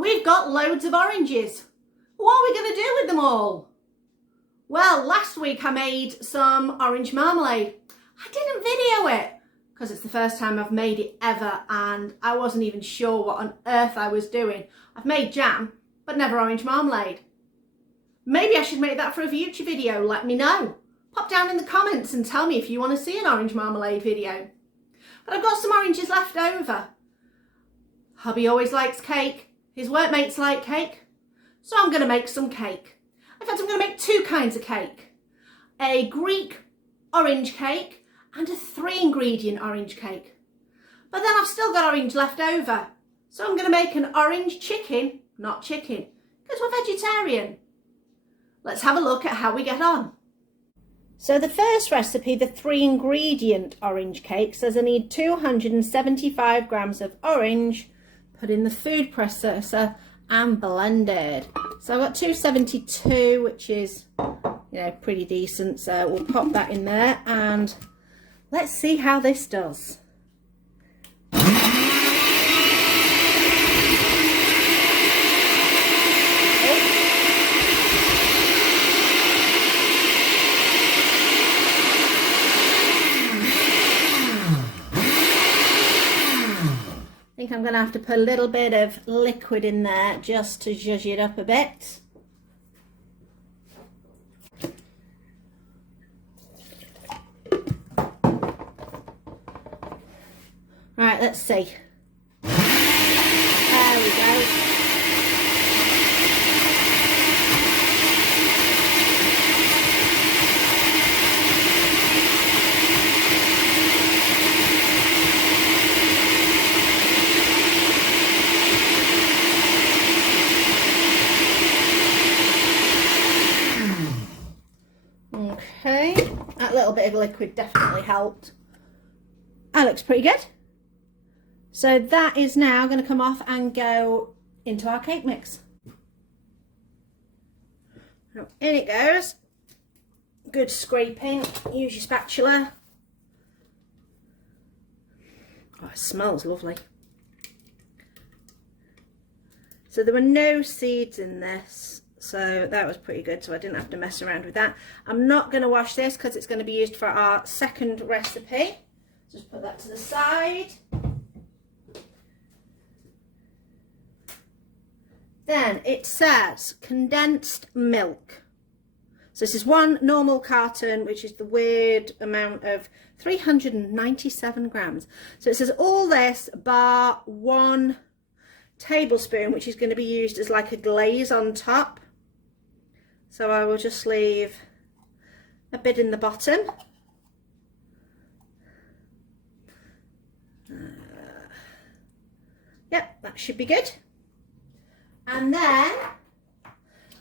We've got loads of oranges. What are we going to do with them all? Well, last week I made some orange marmalade. I didn't video it because it's the first time I've made it ever and I wasn't even sure what on earth I was doing. I've made jam, but never orange marmalade. Maybe I should make that for a future video, let me know. Pop down in the comments and tell me if you want to see an orange marmalade video. But I've got some oranges left over. Hubby always likes cake. His workmates like cake. So I'm going to make some cake. In fact, I'm going to make two kinds of cake. A Greek orange cake and a 3-ingredient orange cake. But then I've still got orange left over. So I'm going to make an orange chicken, not chicken, because we're vegetarian. Let's have a look at how we get on. So the first recipe, the 3-ingredient orange cake, says I need 275 grams of orange, put in the food processor and blended. So I've got 272, which is, pretty decent. So we'll pop that in there and let's see how this does. I think I'm going to have to put a little bit of liquid in there just to zhuzh it up a bit. Right, let's see. There we go. Okay, that little bit of liquid definitely helped. That looks pretty good. So that is now going to come off and go into our cake mix. So in it goes. Good scraping. Use your spatula. Oh, it smells lovely. So there were no seeds in this. So that was pretty good, so I didn't have to mess around with that. I'm not going to wash this because it's going to be used for our second recipe. Just put that to the side. Then it says condensed milk. So this is one normal carton, which is the weird amount of 397 grams. So it says all this bar 1 tablespoon, which is going to be used as like a glaze on top. So I will just leave a bit in the bottom. Yep, that should be good. And then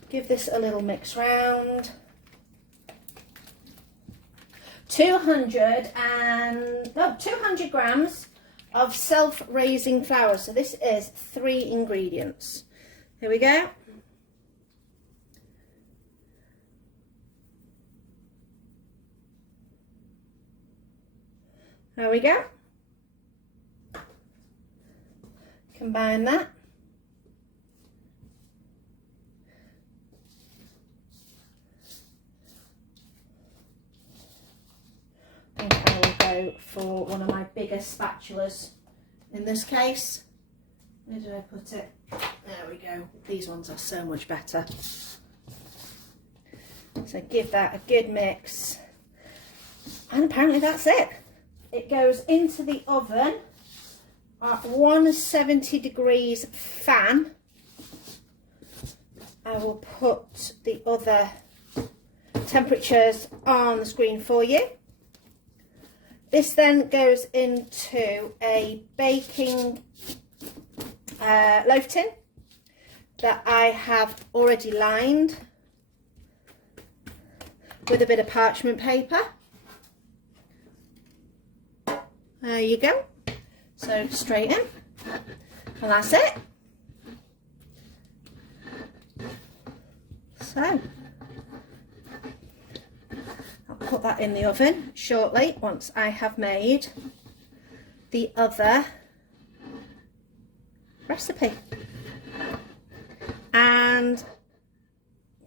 give this a little mix round. 200 grams of self-raising flour. So this is 3 ingredients. Here we go. There we go. Combine that. I think I will go for one of my bigger spatulas in this case. Where did I put it? There we go. These ones are so much better. So give that a good mix. And apparently that's it. It goes into the oven at 170 degrees fan. I will put the other temperatures on the screen for you. This then goes into a baking loaf tin that I have already lined with a bit of parchment paper. There you go. So straight in, and that's it. So I'll put that in the oven shortly once I have made the other recipe.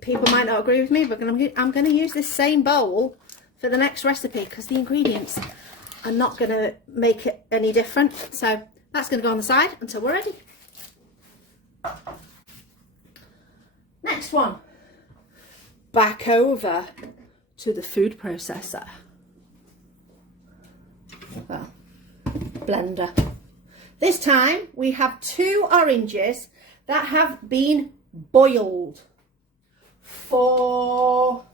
people might not agree with me, but I'm going to use this same bowl for the next recipe because the ingredients are not going to make it any different. So that's going to go on the side until we're ready. Next one. Back over to the food processor. Well, blender. This time we have 2 oranges that have been boiled for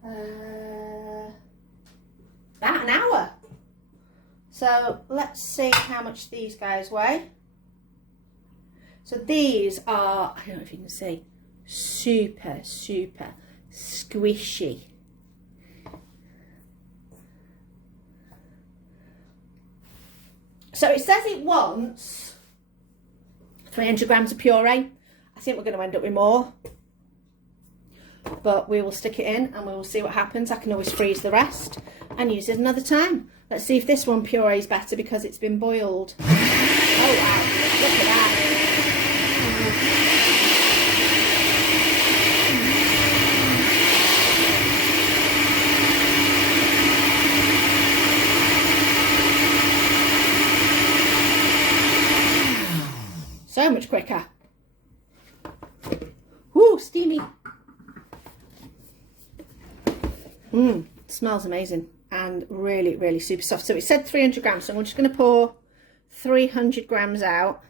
about an hour. So let's see how much these guys weigh. So these are, I don't know if you can see, super squishy. So it says it wants 300 grams of puree. I think we're going to end up with more, but we will stick it in and we will see what happens. I can always freeze the rest and use it another time. Let's see if this one puree is better because it's been boiled. Oh wow, look at that. So much quicker. Woo, steamy. Smells amazing and really super soft. So it said 300 grams, so I'm just going to pour 300 grams out.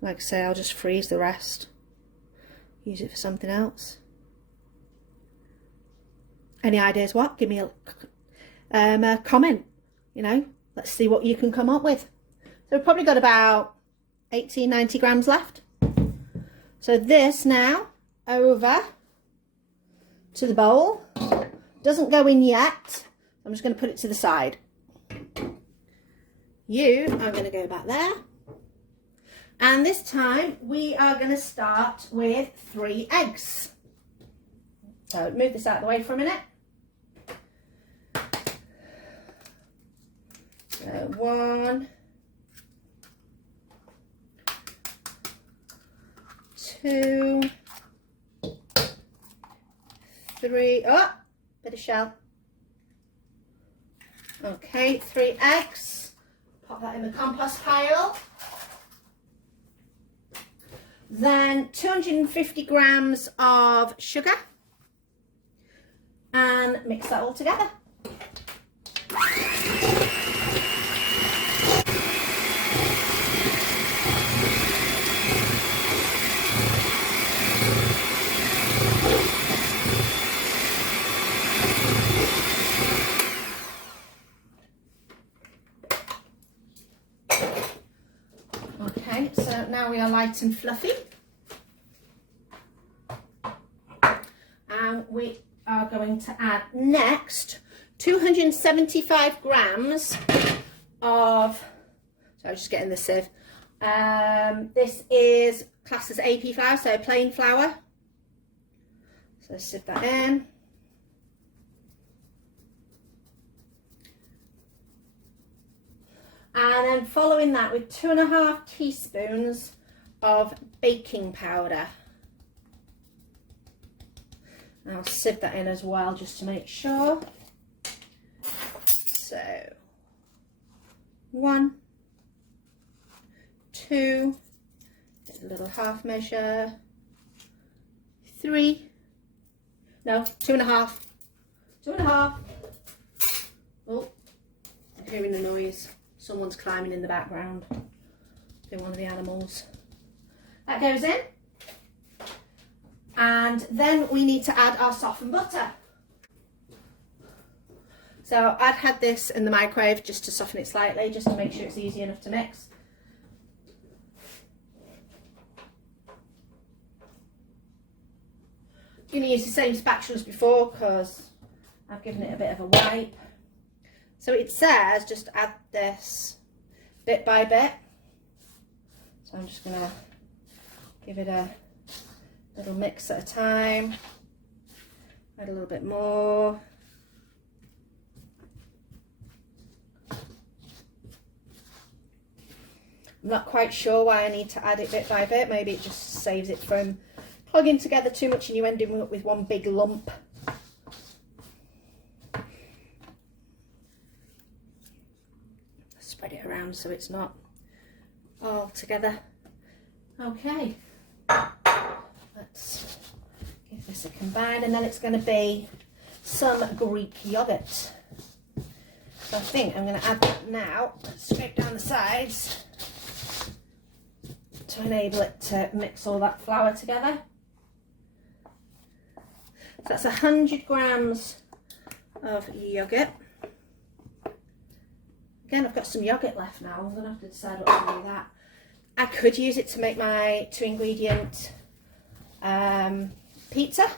Like I say, I'll just freeze the rest. Use it for something else. Any ideas what? Give me a comment, you know. Let's see what you can come up with. So we've probably got about 80-90 grams left. So this now over to the bowl. Doesn't go in yet. I'm just going to put it to the side. You are going to go back there. And this time we are going to start with 3 eggs. So move this out of the way for a minute. So 1, 2, 3, oh, bit of shell. Okay, 3 eggs. Pop that in the compost pile. Then 250 grams of sugar. And mix that all together. Okay, so now we are light and fluffy. And we are going to add next 275 grams of, so I'm just getting the sieve. This is classed as AP flour, so plain flour. So sieve that in. And then following that with 2.5 teaspoons of baking powder. And I'll sieve that in as well just to make sure. So 1, 2, get a little half measure, 3, no, 2.5, 2.5. Oh, I'm hearing the noise. Someone's climbing in the background. Been one of the animals. That goes in. And then we need to add our softened butter. So I'd had this in the microwave just to soften it slightly, just to make sure it's easy enough to mix. I'm going to use the same spatula as before because I've given it a bit of a wipe. So it says just add this bit by bit. So I'm just going to give it a little mix at a time. Add a little bit more. I'm not quite sure why I need to add it bit by bit. Maybe it just saves it from plugging together too much and you ending up with one big lump. Spread it around so it's not all together. Okay, let's give this a combine, and then it's going to be some Greek yogurt. So I think I'm going to add that now, scrape down the sides to enable it to mix all that flour together. So that's 100 grams of yogurt. Again, I've got some yogurt left now. I'm going to have to decide what to do with that. I could use it to make my 2-ingredient pizza.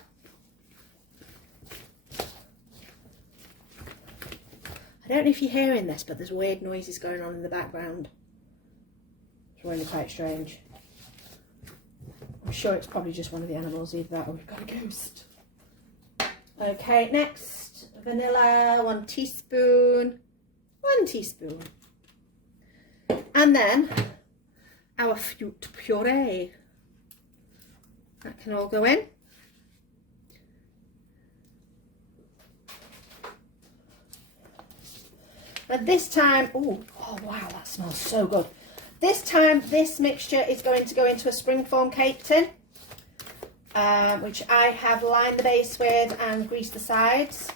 I don't know if you're hearing this, but there's weird noises going on in the background. It's really quite strange. I'm sure it's probably just one of the animals, either that or we've got a ghost. Okay, next, vanilla, 1 teaspoon. 1 teaspoon. And then our fruit puree. That can all go in. But this time, oh wow, that smells so good. This time, this mixture is going to go into a springform cake tin, which I have lined the base with and greased the sides.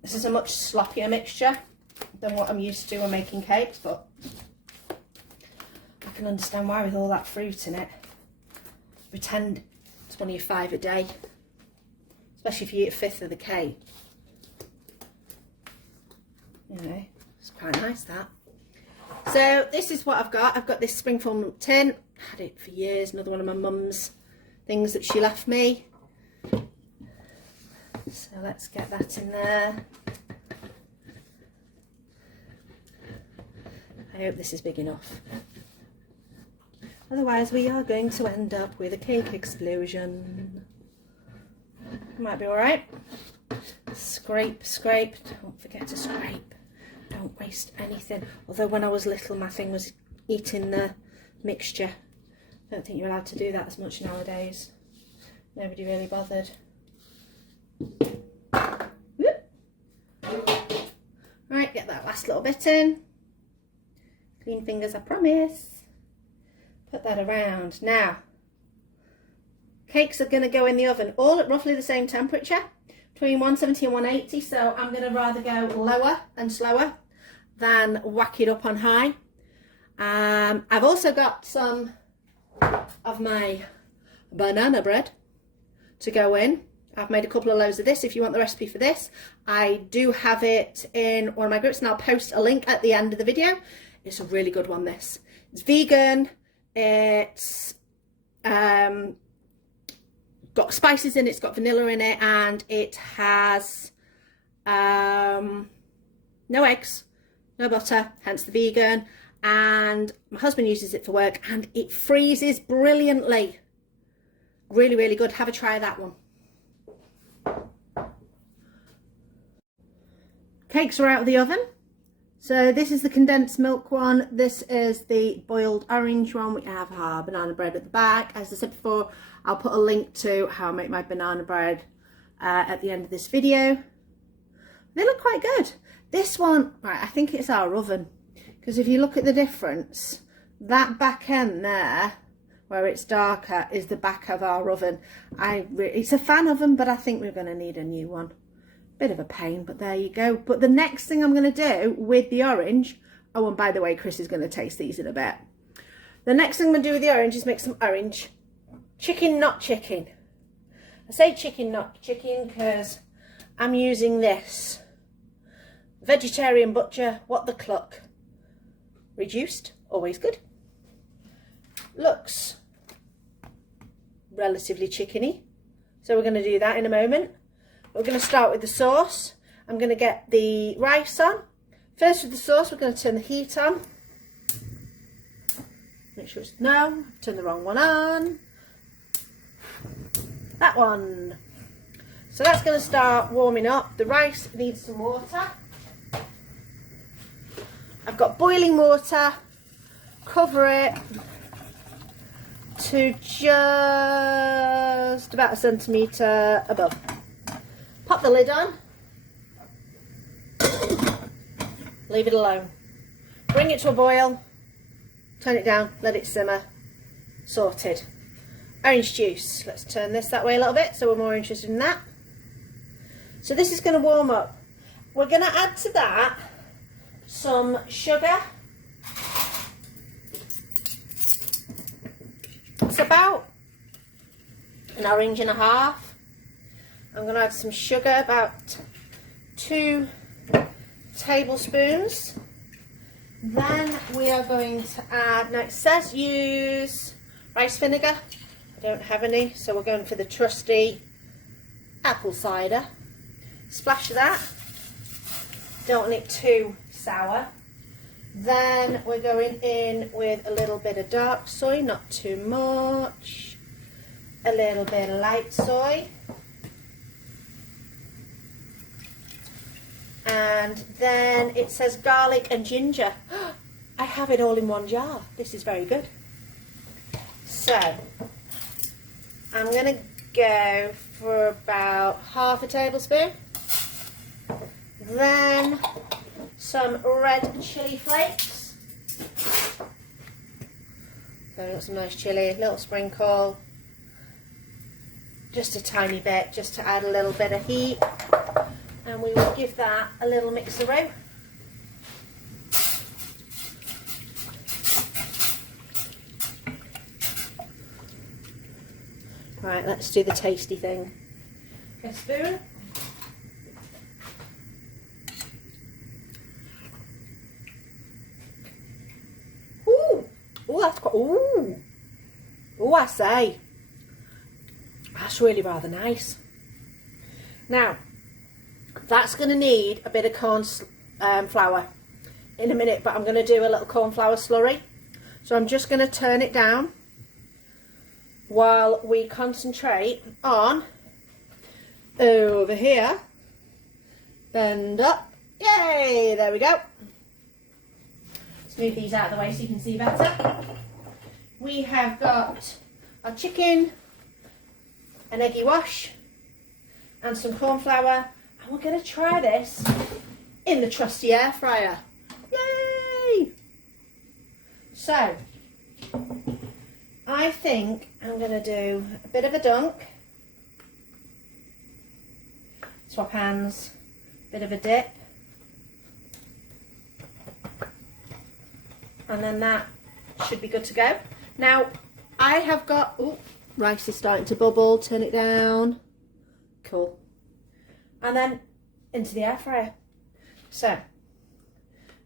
This is a much sloppier mixture than what I'm used to when making cakes, but I can understand why with all that fruit in it. Pretend it's only 5 a day, especially if you eat a 1/5 of the cake. You know, it's quite nice that. So this is what I've got. I've got this springform tin. Had it for years. Another one of my mum's things that she left me. So let's get that in there. I hope this is big enough. Otherwise we are going to end up with a cake explosion. Might be alright. Scrape, scrape. Don't forget to scrape. Don't waste anything. Although when I was little my thing was eating the mixture. I don't think you're allowed to do that as much nowadays. Nobody really bothered. Right, get that last little bit in. Clean fingers, I promise. Put that around. Now, cakes are going to go in the oven all at roughly the same temperature, between 170 and 180. So I'm going to rather go lower and slower than whack it up on high. I've also got some of my banana bread to go in. I've made a couple of loaves of this if you want the recipe for this. I do have it in one of my groups and I'll post a link at the end of the video. It's a really good one, this. It's vegan, it's got spices in it, it's got vanilla in it, and it has no eggs, no butter, hence the vegan. And my husband uses it for work and it freezes brilliantly. Really, really good. Have a try of that one. Cakes are out of the oven. So this is the condensed milk one. This is the boiled orange one. We have our banana bread at the back. As I said before, I'll put a link to how I make my banana bread at the end of this video. They look quite good. This one, right, I think it's our oven. Because if you look at the difference, that back end there, where it's darker, is the back of our oven. It's a fan oven, but I think we're going to need a new one. Bit of a pain, but there you go. But the next thing I'm going to do with the orange, oh, and by the way, Chris is going to taste these in a bit. The next thing I'm going to do with the orange is make some orange chicken, not chicken. I say chicken, not chicken, because I'm using this vegetarian butcher, what the cluck. Reduced, always good. Looks relatively chickeny, so we're going to do that in a moment. We're going to start with the sauce. I'm going to get the rice on. First with the sauce, we're going to turn the heat on. Make sure it's, no, turn the wrong one on. That one. So that's going to start warming up. The rice needs some water. got boiling water, cover it to just about a centimetre above. Pop the lid on, leave it alone. Bring it to a boil, turn it down, let it simmer, sorted. Orange juice, let's turn this that way a little bit so we're more interested in that. So this is going to warm up. We're going to add to that some sugar. It's about an orange and a half. I'm going to add some sugar, about 2 tablespoons. Then we are going to add, now it says use rice vinegar. I don't have any, so we're going for the trusty apple cider. Splash of that. Don't want it too sour. Then we're going in with a little bit of dark soy, not too much. A little bit of light soy. And then it says garlic and ginger. I have it all in one jar. This is very good. So I'm going to go for about half a tablespoon. Then some red chilli flakes. So I've got some nice chilli, a little sprinkle. Just a tiny bit, just to add a little bit of heat. And we will give that a little mixeroo. Right, let's do the tasty thing. A spoon. Ooh, ooh, that's quite. Ooh, ooh, I say, that's really rather nice. Now, that's going to need a bit of corn flour in a minute, but I'm going to do a little corn flour slurry. So I'm just going to turn it down while we concentrate on over here. Bend up. Yay! There we go. Let's move these out of the way so you can see better. We have got our chicken, an eggy wash, and some corn flour. And we're going to try this in the trusty air fryer. Yay! So, I think I'm going to do a bit of a dunk. Swap hands, bit of a dip. And then that should be good to go. Now, I have got, ooh, rice is starting to bubble, turn it down. Cool. And then into the air fryer. So,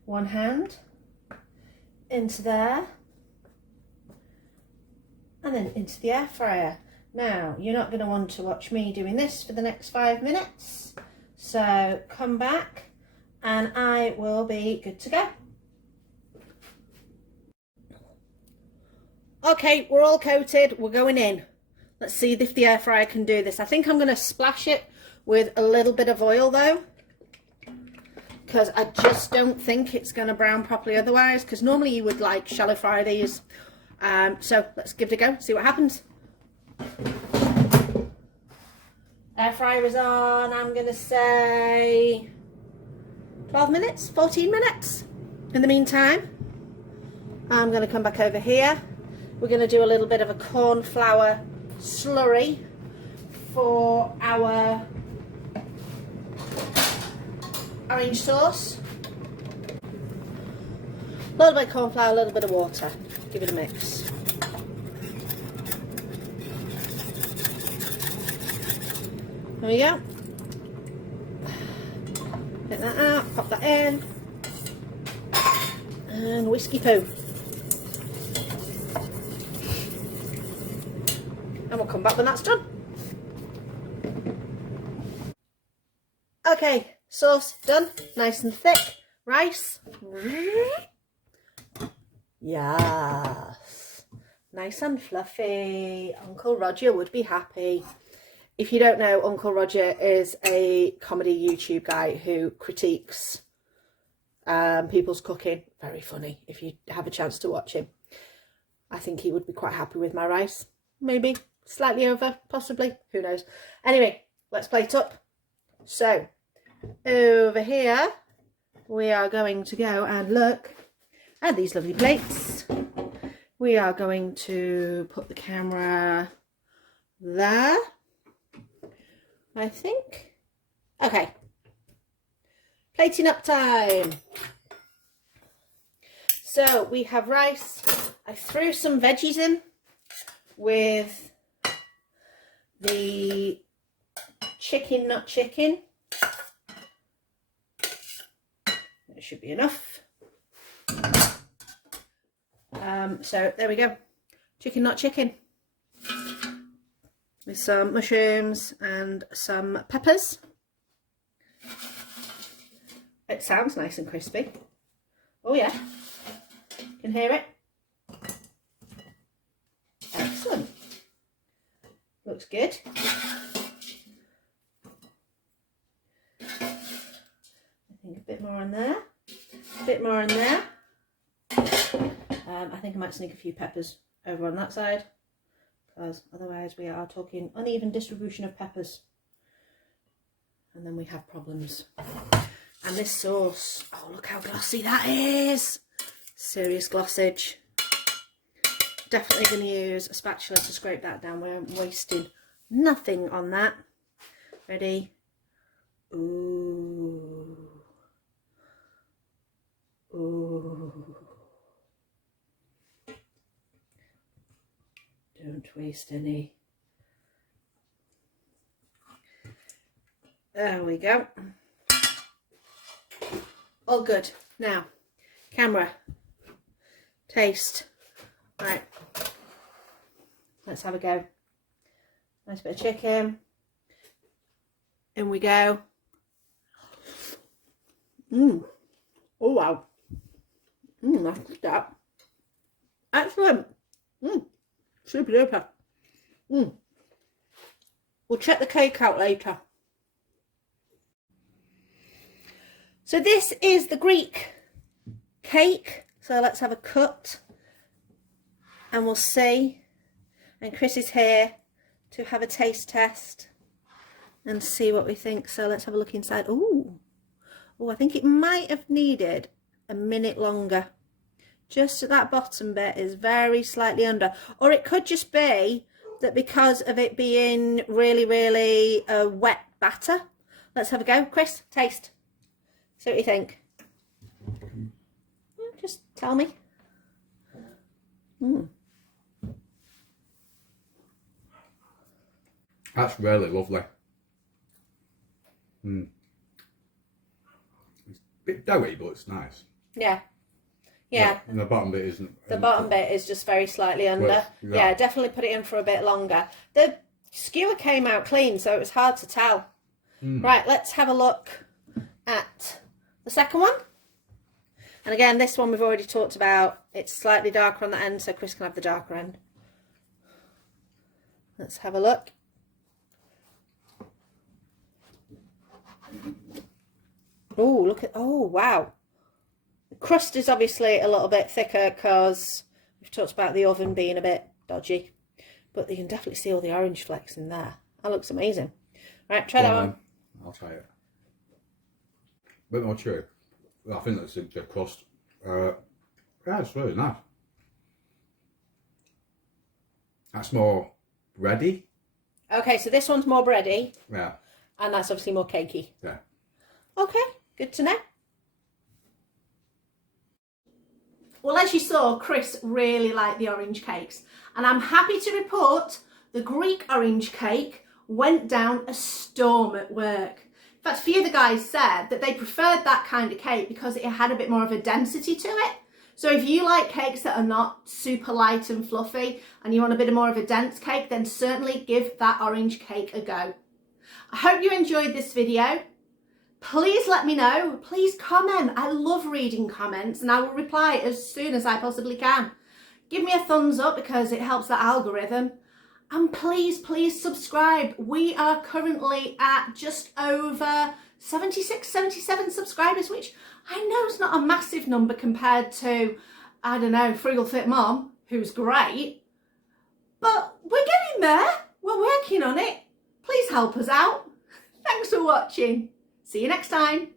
one hand into there. And then into the air fryer. Now, you're not going to want to watch me doing this for the next 5 minutes. So, come back and I will be good to go. Okay, we're all coated. We're going in. Let's see if the air fryer can do this. I think I'm going to splash it with a little bit of oil though, because I just don't think it's going to brown properly otherwise, because normally you would like shallow fry these. So let's give it a go, see what happens. Air fryer is on, I'm going to say 12 minutes, 14 minutes. In the meantime, I'm going to come back over here. We're going to do a little bit of a corn flour slurry for our orange sauce. A little bit of corn flour, a little bit of water. Give it a mix. There we go. Get that out, pop that in. And whiskey poo. And we'll come back when that's done. Okay, sauce done, nice and thick. Rice. Yes, nice and fluffy. Uncle Roger would be happy. If you don't know, Uncle Roger is a comedy YouTube guy who critiques people's cooking. Very funny if you have a chance to watch him. I think he would be quite happy with my rice. Maybe slightly over, possibly. Who knows? Anyway, let's plate up. So, over here, we are going to go and look at these lovely plates. We are going to put the camera there, I think. Okay. Plating up time. So we have rice. I threw some veggies in with the chicken, not chicken. That should be enough. So there we go. Chicken, not chicken. With some mushrooms and some peppers. It sounds nice and crispy. Oh yeah. Can hear it. Excellent. Looks good. I think a bit more on there. A bit more on there. I think I might sneak a few peppers over on that side, because otherwise we are talking uneven distribution of peppers. And then we have problems. And this sauce, oh look how glossy that is. Serious glossage. Definitely going to use a spatula to scrape that down. We're wasting nothing on that. Ready? Ooh. Ooh. Don't waste any. There we go. All good. Now, camera. Taste. Right. Let's have a go. Nice bit of chicken. In we go. Mmm. Oh wow. Mmm, that's good that. Excellent. Mmm. Super duper. Mmm. We'll check the cake out later. So this is the Greek cake. So let's have a cut and we'll see. And Chris is here to have a taste test and see what we think. So let's have a look inside. Ooh. Oh, I think it might have needed a minute longer. Just at that bottom bit is very slightly under. Or it could just be that because of it being really, really wet batter. Let's have a go. Chris, taste. See what you think. Just tell me. Mm. That's really lovely. Mm. It's a bit doughy, but it's nice. Yeah. Yeah. And the bottom bit isn't. The bottom bit is just very slightly under. Well, yeah, definitely put it in for a bit longer. The skewer came out clean, so it was hard to tell. Mm. Right, let's have a look at the second one. And again, this one we've already talked about. It's slightly darker on the end, so Chris can have the darker end. Let's have a look. Oh, look at, oh, wow. The crust is obviously a little bit thicker because we've talked about the oven being a bit dodgy. But you can definitely see all the orange flecks in there. That looks amazing. Right, try that one. I'll try it. A bit more chewy. I think that's the crust. Yeah, it's really nice. That's more bready. Okay, so this one's more bready. Yeah. And that's obviously more cakey. Yeah. Okay, good to know. Well, as you saw, Chris really liked the orange cakes. And I'm happy to report the Greek orange cake went down a storm at work. In fact, a few of the guys said that they preferred that kind of cake because it had a bit more of a density to it. So if you like cakes that are not super light and fluffy and you want a bit more of a dense cake, then certainly give that orange cake a go. I hope you enjoyed this video. Please let me know. Please comment. I love reading comments and I will reply as soon as I possibly can. Give me a thumbs up because it helps the algorithm. And please, please subscribe. We are currently at just over 76, 77 subscribers, which I know is not a massive number compared to, I don't know, Frugal Fit Mom, who's great. But we're getting there. We're working on it. Please help us out. Thanks for watching. See you next time.